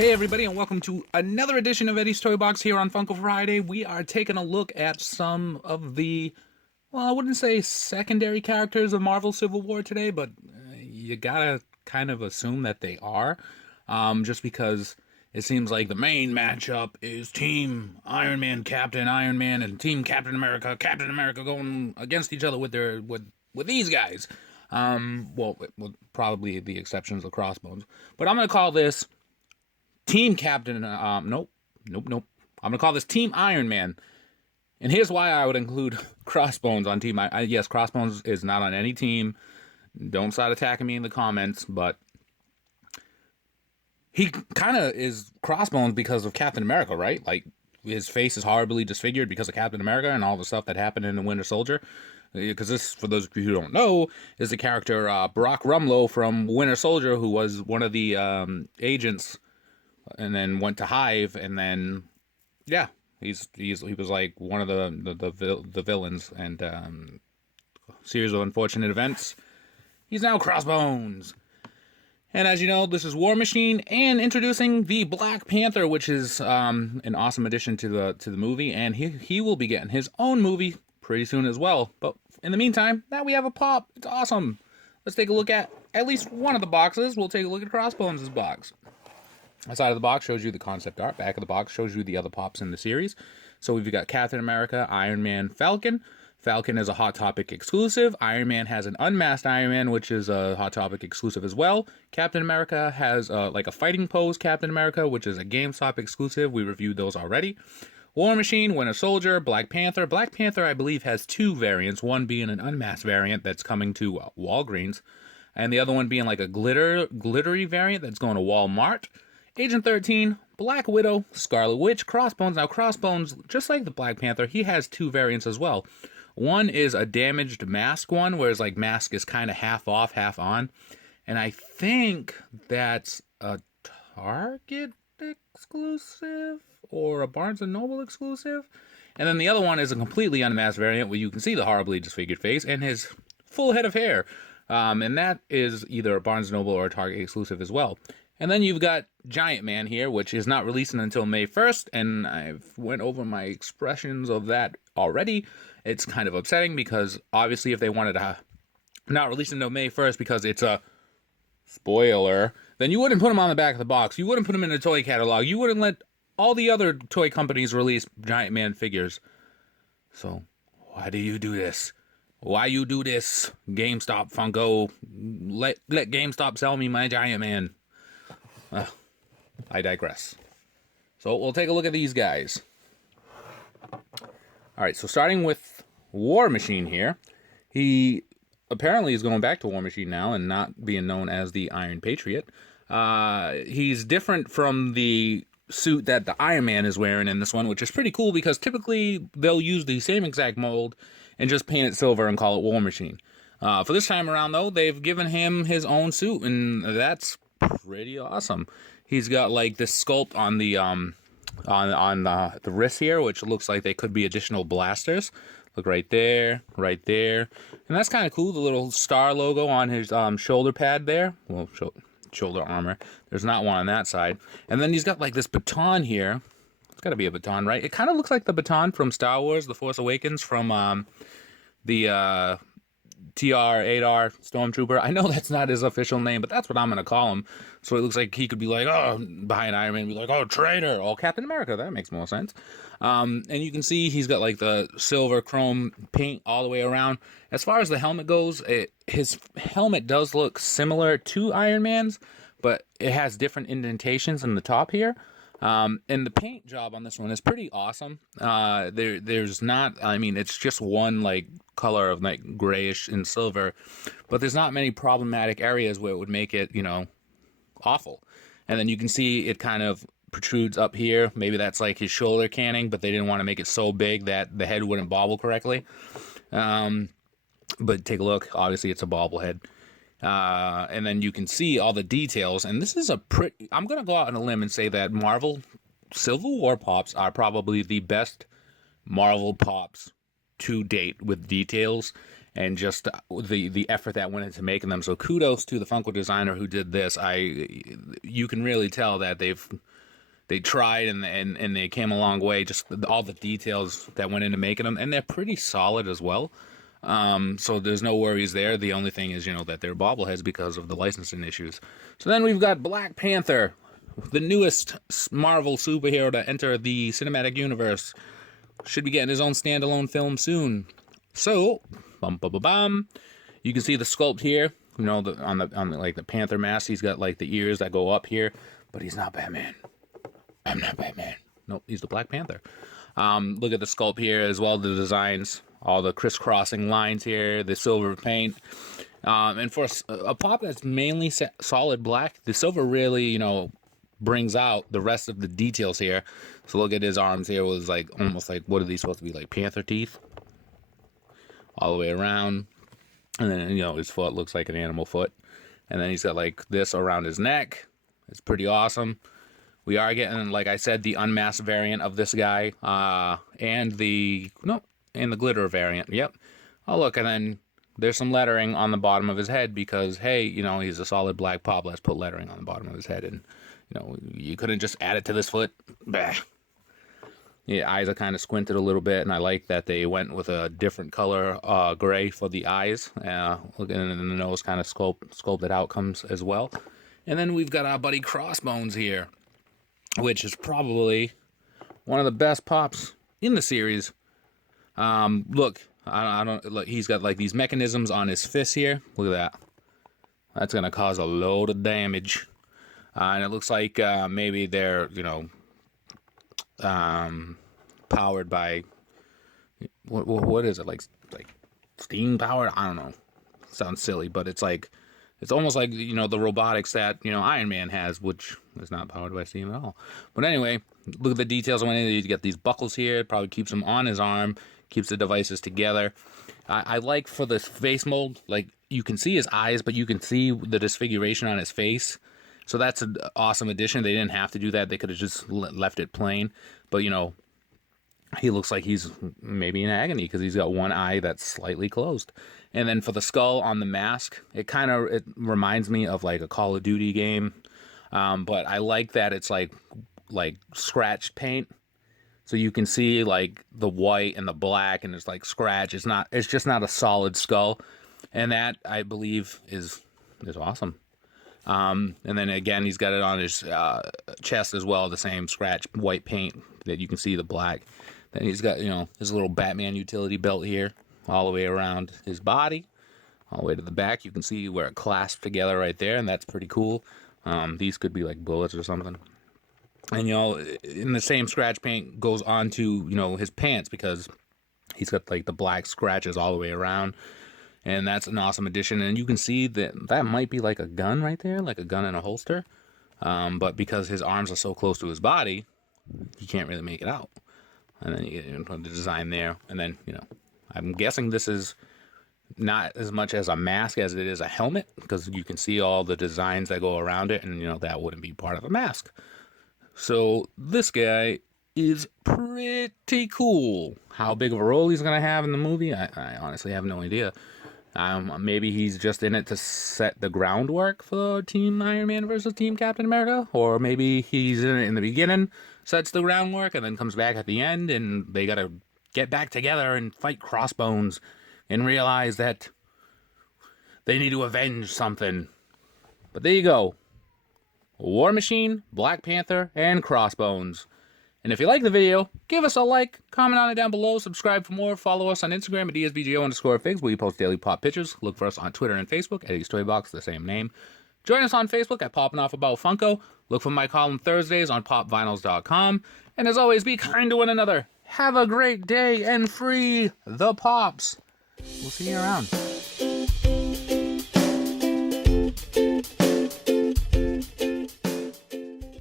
Hey everybody, and welcome to another edition of Eddie's Toy Box here on Funko Friday. We are taking a look at some of the, well, I wouldn't say secondary characters of Marvel Civil War today, but you gotta kind of assume that they are, just because it seems like the main matchup is Team Iron Man, Captain Iron Man, and Team Captain America, going against each other with these guys. Well, with probably the exceptions of CrossBones, but I'm gonna call this Team Captain, nope. I'm gonna call this Team Iron Man, and here's why I would include CrossBones on Team. Yes, CrossBones is not on any team. Don't start attacking me in the comments, but he kind of is CrossBones because of Captain America, right? Like his face is horribly disfigured because of Captain America and all the stuff that happened in the Winter Soldier. Because this, for those of you who don't know, is the character Brock Rumlow from Winter Soldier, who was one of the agents. And then went to Hive, and then yeah, he was like one of the villains, and series of unfortunate events. He's now CrossBones, and as you know, this is War Machine, and introducing the Black Panther, which is an awesome addition to the movie, and he will be getting his own movie pretty soon as well. But in the meantime, now we have a pop. It's awesome. Let's take a look at least one of the boxes. We'll take a look at CrossBones' box. The side of the box shows you the concept art. Back of the box shows you the other pops in the series. So we've got Captain America, Iron Man, Falcon. Falcon is a Hot Topic exclusive. Iron Man has an unmasked Iron Man, which is a Hot Topic exclusive as well. Captain America has like a fighting pose Captain America, which is a GameStop exclusive. We reviewed those already. War Machine, Winter Soldier, Black Panther. Black Panther, I believe, has two variants. One being an unmasked variant that's coming to Walgreens, and the other one being like a glittery variant that's going to Walmart. Agent 13, Black Widow, Scarlet Witch, CrossBones. Now, CrossBones, just like the Black Panther, he has two variants as well. One is a damaged mask one, whereas like mask is kind of half off, half on. And I think that's a Target exclusive or a Barnes & Noble exclusive. And then the other one is a completely unmasked variant where you can see the horribly disfigured face and his full head of hair. And that is either a Barnes & Noble or a Target exclusive as well. And then you've got Giant Man here, which is not releasing until May 1st, and I've went over my expressions of that already. It's kind of upsetting because obviously if they wanted to not release until May 1st because it's a spoiler, then you wouldn't put him on the back of the box. You wouldn't put him in a toy catalog. You wouldn't let all the other toy companies release Giant Man figures. So why do you do this? Why you do this, GameStop, Funko? Let GameStop sell me my Giant Man. I digress. So we'll take a look at these guys. Alright, so starting with War Machine here. He apparently is going back to War Machine now and not being known as the Iron Patriot. He's different from the suit that the Iron Man is wearing in this one, which is pretty cool because typically they'll use the same exact mold and just paint it silver and call it War Machine. For this time around, though, they've given him his own suit, and that's pretty awesome. He's got like this sculpt on the wrist here, which looks like they could be additional blasters. Look right there, and that's kind of cool. The little star logo on his shoulder pad there. Well, shoulder armor. There's not one on that side. And then he's got like this baton here. It's got to be a baton, right? It kind of looks like the baton from Star Wars: The Force Awakens from the TR-8R Stormtrooper. I know that's not his official name, but that's what I'm going to call him. So it looks like he could be like, oh, behind Iron Man, be like, oh, traitor. Oh, Captain America. That makes more sense. And you can see he's got like the silver chrome paint all the way around. As far as the helmet goes, his helmet does look similar to Iron Man's, but it has different indentations in the top here. And the paint job on this one is pretty awesome. There's not, I mean, it's just one like color of like grayish and silver, but there's not many problematic areas where it would make it, you know, awful. And then you can see it kind of protrudes up here. Maybe that's like his shoulder canning, but they didn't want to make it so big that the head wouldn't bobble correctly. But take a look. Obviously, it's a bobblehead. And then you can see all the details. And this is a pretty... I'm going to go out on a limb and say that Marvel Civil War Pops are probably the best Marvel Pops to date with details and just the effort that went into making them. So kudos to the Funko designer who did this. You can really tell that they tried and they came a long way. Just all the details that went into making them, and they're pretty solid as well. So there's no worries there. The only thing is, that they're bobbleheads because of the licensing issues. So then we've got Black Panther, the newest Marvel superhero to enter the cinematic universe. Should be getting his own standalone film soon. So, you can see the sculpt here. On the Panther mask, he's got like the ears that go up here, but he's not Batman. I'm not Batman. Nope, he's the Black Panther. Look at the sculpt here as well, the designs, all the crisscrossing lines here, the silver paint. And for a pop that's mainly solid black, the silver really, brings out the rest of the details here. So look at his arms here, was like almost like, what are these supposed to be, like panther teeth? All the way around. And then, his foot looks like an animal foot. And then he's got like this around his neck. It's pretty awesome. We are getting, like I said, the unmasked variant of this guy, and the glitter variant. Yep. Oh, look, and then there's some lettering on the bottom of his head because, hey, he's a solid black pop. Let's put lettering on the bottom of his head, and you couldn't just add it to this foot. Bah. Yeah, eyes are kind of squinted a little bit, and I like that they went with a different color, gray for the eyes. Look, and the nose kind of sculpted outcomes as well. And then we've got our buddy CrossBones here, which is probably one of the best pops in the series. Look, I don't look. He's got like these mechanisms on his fists here. Look at that. That's gonna cause a load of damage, and it looks like maybe they're powered by what is it, like steam powered? I don't know. Sounds silly, but it's almost like, the robotics that, Iron Man has, which is not powered by steam at all. But anyway, look at the details. You get these buckles here. It probably keeps him on his arm, keeps the devices together. I like for this face mold, like you can see his eyes, but you can see the disfiguration on his face. So that's an awesome addition. They didn't have to do that. They could have just left it plain. But, he looks like he's maybe in agony because he's got one eye that's slightly closed. And then for the skull on the mask, it reminds me of like a Call of Duty game. But I like that it's like scratched paint. So you can see like the white and the black, and it's like scratch. It's just not a solid skull. And that, I believe, is awesome. And then again, he's got it on his chest as well, the same scratch white paint that you can see the black. Then he's got, his little Batman utility belt here, all the way around his body, all the way to the back. You can see where it clasps together right there, and that's pretty cool. These could be like bullets or something. And, in the same scratch paint goes on to, his pants, because he's got like the black scratches all the way around. And that's an awesome addition. And you can see that might be like a gun right there, like a gun in a holster. But because his arms are so close to his body, you can't really make it out. And then you get the design there. And then, I'm guessing this is not as much as a mask as it is a helmet, because you can see all the designs that go around it. And, that wouldn't be part of a mask. So this guy is pretty cool. How big of a role he's going to have in the movie, I honestly have no idea. Maybe he's just in it to set the groundwork for Team Iron Man versus Team Captain America, or maybe he's in it in the beginning, sets the groundwork, and then comes back at the end, and they gotta get back together and fight CrossBones, and realize that they need to avenge something. But there you go. War Machine, Black Panther, and CrossBones. And if you like the video, give us a like, comment on it down below, subscribe for more, follow us on Instagram at EddiesBGO_figs, where we post daily pop pictures. Look for us on Twitter and Facebook, EddiesToyBox, the same name. Join us on Facebook at Poppin' Off About Funko. Look for my column Thursdays on popvinyls.com. And as always, be kind to one another. Have a great day and free the pops. We'll see you around.